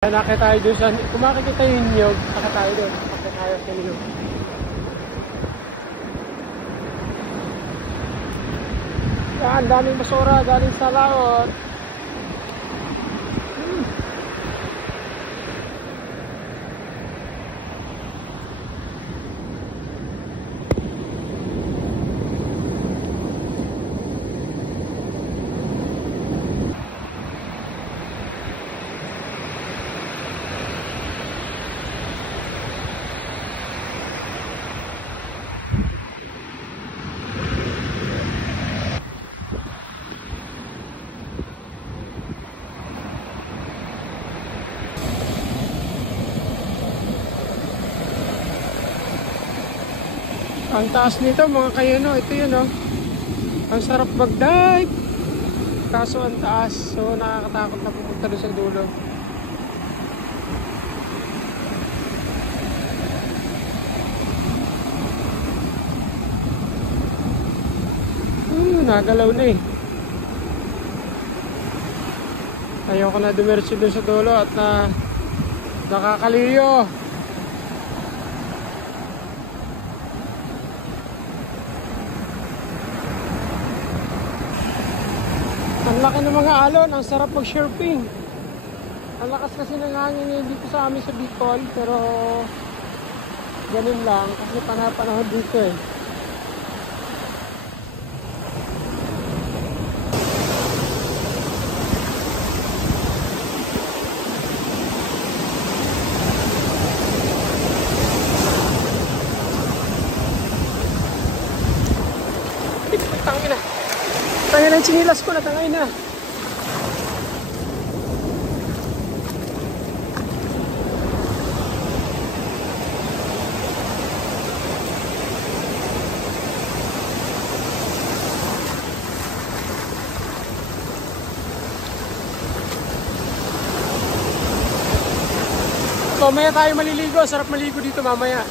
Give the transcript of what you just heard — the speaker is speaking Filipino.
Nakita tayo doon sa, kung makikita yung niyog, nakita tayo doon, nakita tayo sa niyog. Yan, daming basura, galing sa laot. Ang taas nito mga kayano, ito yun oh. Ang sarap mag-dive. Kaso ang taas, so nakakatakot na pupunta doon sa dulo. Nagalaw na eh. Ayoko na dumiretso doon sa dulo at nakakaliyo. Ang laki ng mga alon, ang sarap mag-surfing. Ang lakas kasi ng hangin dito sa amin sa Bicol, pero ganun lang kasi panahon dito eh. Tangina. Tangina ang sinilas ko na, tangina. Mamaya tayo maliligo, sarap maligo dito mamaya.